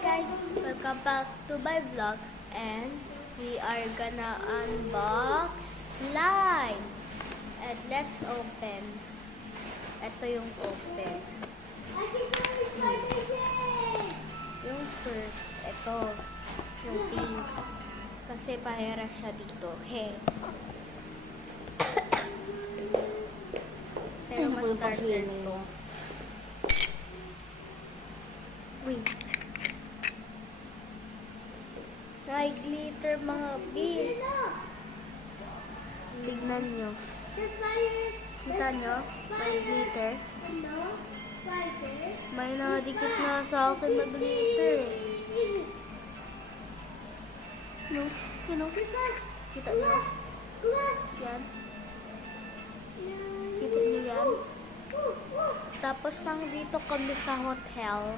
guys, welcome back to my vlog and we are gonna unbox slime. And let's open. Ito yung open. Yung first, ito. Yung pink. Kasi pahera siya dito. Hey. Pero mas darker to. Wait. May glitter mga bee. Tignan nyo. Kita nyo? May glitter. May nakadikit na sa akin na glitter. No? Yun o? Kita nyo? Yan. Kita nyo yan? Tapos nang dito kami sa hotel.